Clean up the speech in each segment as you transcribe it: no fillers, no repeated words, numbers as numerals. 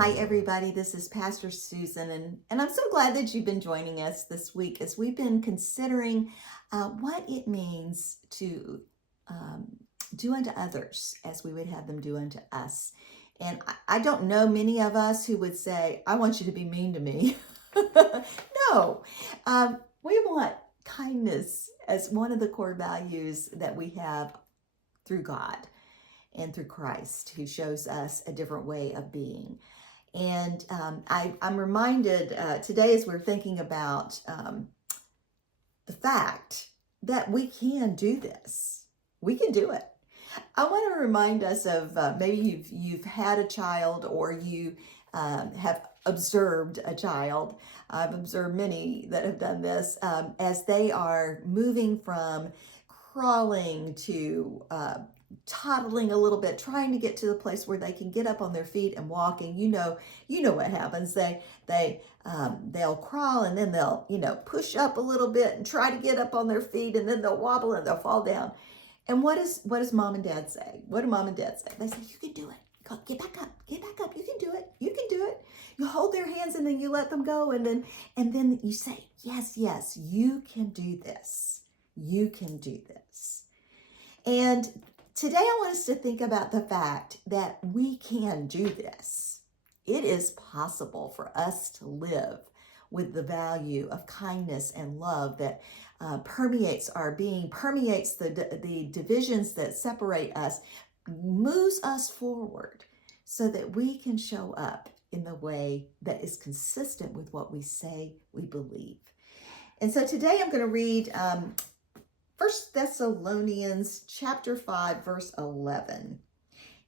Hi, everybody. This is Pastor Susan, and I'm so glad that you've been joining us this week as we've been considering what it means to um, do unto others as we would have them do unto us. And I don't know many of us who would say, I want you to be mean to me. No, we want kindness as one of the core values that we have through God and through Christ, who shows us a different way of being. And I'm reminded today as we're thinking about the fact that we can do this. We can do it. I want to remind us of maybe you've had a child or you have observed a child. I've observed many that have done this as they are moving from crawling to toddling a little bit, trying to get to the place where they can get up on their feet and walk. And you know what happens. They'll crawl and then they'll push up a little bit and try to get up on their feet, and then they'll wobble and they'll fall down. And what does mom and dad say? What do mom and dad say? They say, you can do it. Go, get back up. Get back up. You can do it. You can do it. You hold their hands and then you let them go, and then you say, yes, you can do this. You can do this. And today I want us to think about the fact that we can do this. It is possible for us to live with the value of kindness and love that permeates our being, permeates the divisions that separate us, moves us forward so that we can show up in the way that is consistent with what we say we believe. And so today I'm going to read 1 Thessalonians chapter 5, verse 11.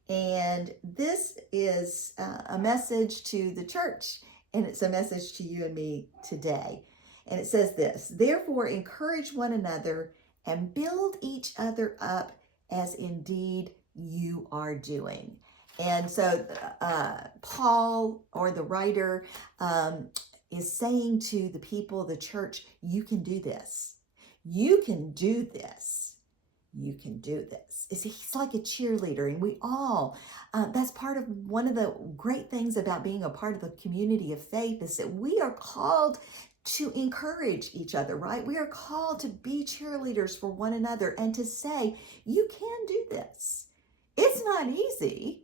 And this is a message to the church, and it's a message to you and me today. And it says this: therefore, encourage one another and build each other up as indeed you are doing. And so Paul, or the writer, is saying to the people, the church, you can do this. You can do this. You can do this. He's like a cheerleader, and we all, that's part of one of the great things about being a part of the community of faith, is that we are called to encourage each other, right? We are called to be cheerleaders for one another and to say, you can do this. It's not easy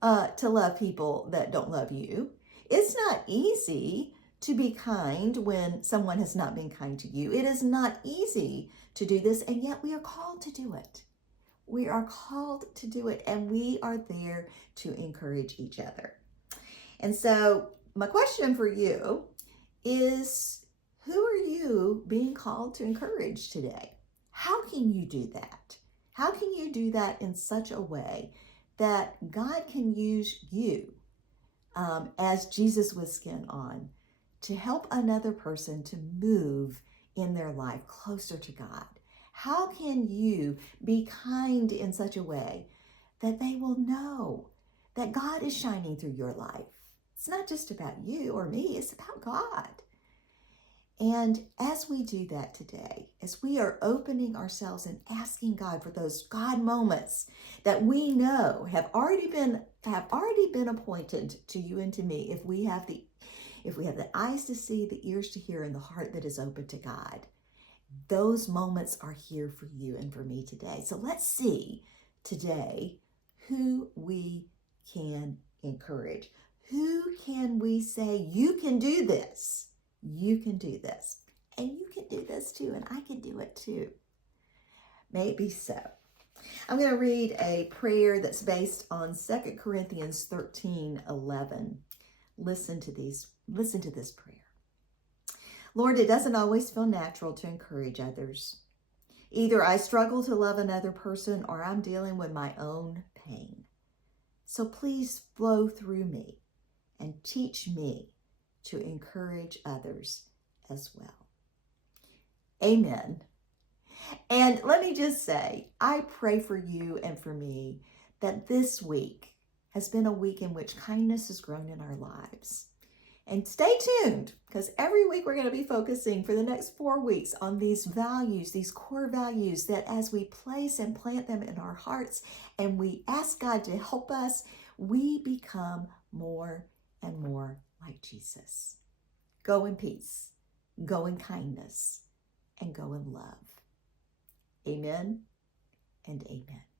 to love people that don't love you. It's not easy to be kind when someone has not been kind to you. It is not easy to do this, and yet we are called to do it. We are called to do it, and we are there to encourage each other. And so my question for you is, who are you being called to encourage today? How can you do that? How can you do that in such a way that God can use you as Jesus with skin on, to help another person to move in their life closer to God? How can you be kind in such a way that they will know that God is shining through your life? It's not just about you or me, it's about God. And as we do that today, as we are opening ourselves and asking God for those God moments that we know have already been appointed to you and to me, if we have the eyes to see, the ears to hear, and the heart that is open to God, those moments are here for you and for me today. So let's see today who we can encourage. Who can we say, you can do this? You can do this. And you can do this too, and I can do it too. Maybe so. I'm going to read a prayer that's based on 2 Corinthians 13:11. Listen to this prayer. Lord, it doesn't always feel natural to encourage others. Either I struggle to love another person or I'm dealing with my own pain. So please flow through me and teach me to encourage others as well. Amen. And let me just say, I pray for you and for me that this week has been a week in which kindness has grown in our lives. And stay tuned, because every week we're going to be focusing for the next 4 weeks on these values, these core values, that as we place and plant them in our hearts and we ask God to help us, we become more and more like Jesus. Go in peace, go in kindness, and go in love. Amen and amen.